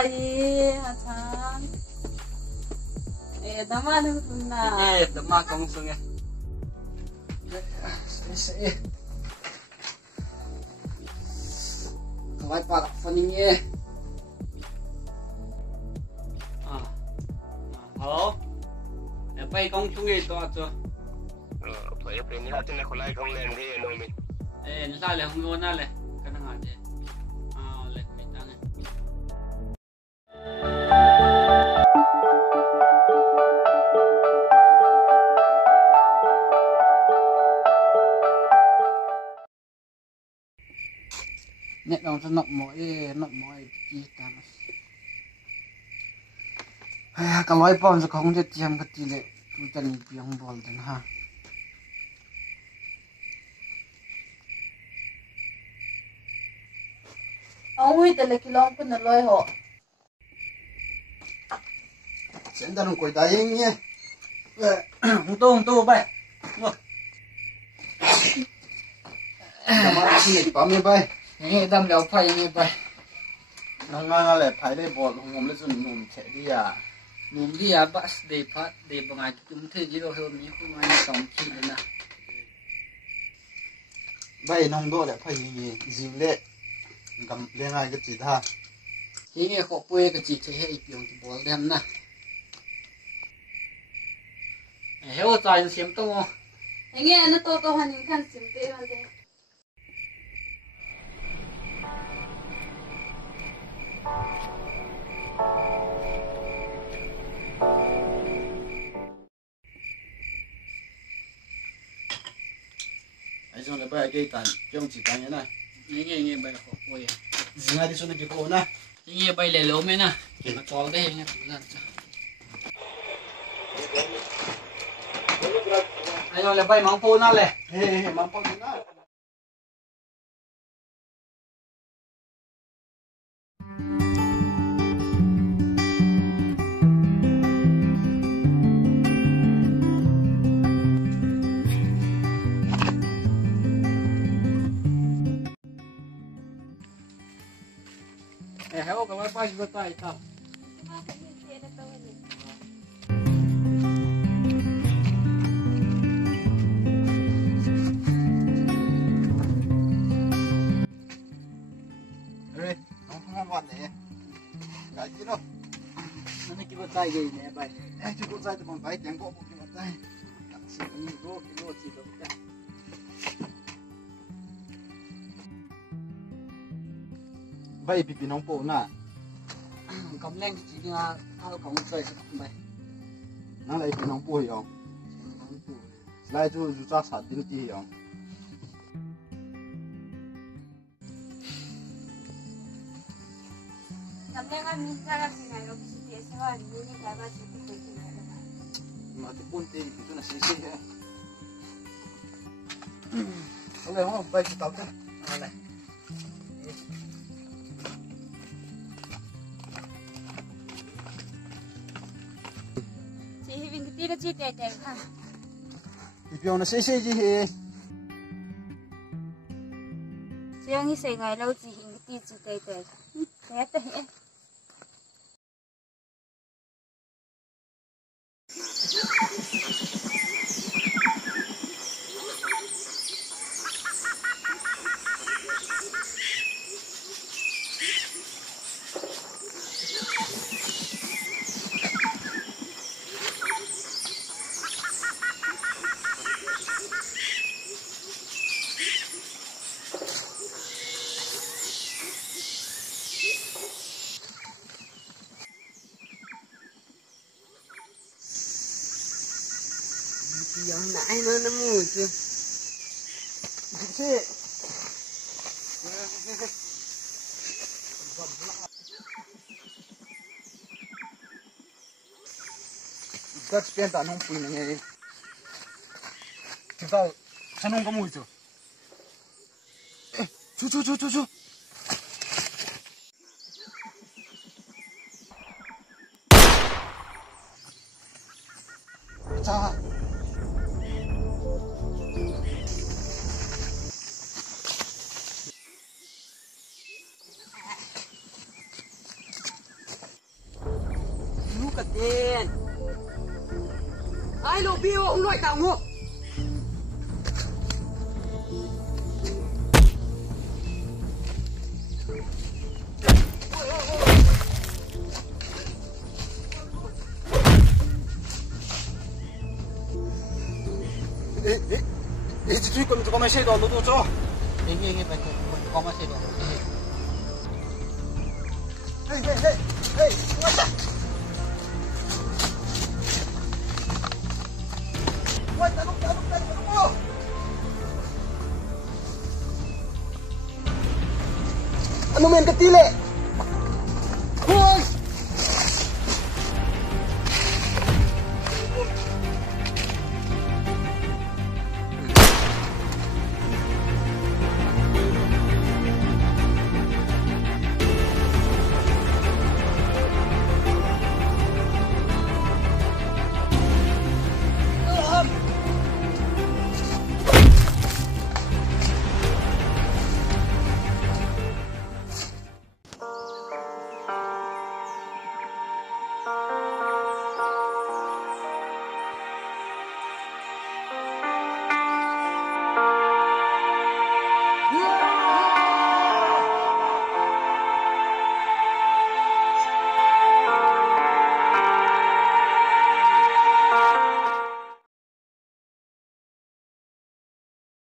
Bayi, Hasan. Dama nung na. Dama kong sungai. Kawai pak funingnya. Halo. Apa kong sungai itu aja? Phải phải như thế này có lại không lên thế nó mình. Nó sai là không ngon này. Cái năng hạt gì? Lên mình tăng này. Nè đồng cho nọng mỗi chi tam. Cái lối bom sẽ không thể tiêm cái tỷ lệ tu chân biếng bol đến ha. Ông huy từ lịch long quân lôi họ. Sen ta nung koi dai nhé. Hung tu bay. Ngồi. Cảm gì bám như bay. Nghe đâm léo phai như bay. Nó ngang lại phai đây bọt hùng lấy dùng nùm chạy đi à. Nùm đi à bác để phát để bằng ai cũng thấy gì đâu hơn như không ai sống chi nữa nè. Bay nông đô lại phai gì dịu lệ. Cầm lên ngay cái chỉ tha. Thì nghe họ quê cái chỉ thấy hay biểu thì bỏ đem nè. Héo dài xiêm to. Nghe nó to hơn những khăn xiêm tê hơn thế. Ai xong lại bay cái tàn trong chỉ tàn như này. Nghe bay họ quê. Gì ngay đi xuống cái cổ nè. Nghe bay lẻ lốm ấy nè. Mà cho đây nghe thủ ra. Ai xong lại bay móng phô nè lẻ. Móng phô nè. Héo cái wifi vừa tay tao. Rồi, không ngon này. Cái gì đâu. Nó cái vừa tay gì nè bay. Cái vừa tay thì còn bay chẳng có một cái vừa tay. Chỉ có những lô chỉ được cái. Bay bị nóng bộ nè. Cầm lên chỉ đi à, ao cầm chơi sẽ cầm bay. Nó lại bị nóng bộ hiểu. Lại tu ra sát đến tí hiểu. Cầm lên ăn miếng ra làm gì này nó chỉ để xem là như cái ba chỉ cái gì này là. Mà cái cuốn tiền của tôi là xí thế. Ok không bay cái tàu thế. Này. Tí nó chi tệ tệ ha. Thì biểu nó xí gì hết. Chứ anh ấy ngày lâu chỉ hình tí chi tệ tệ. Thế tệ. Yang nãy nó mùi chưa? Các bạn ta không phụ nữ nghe. Chúng ta sao không có mùi chưa? Chú. Cha. tak ngok. Itu kau masih dah lu tu. Ini betul. Kau masih dong. Hei. Wah, taruh. Anu main ketile.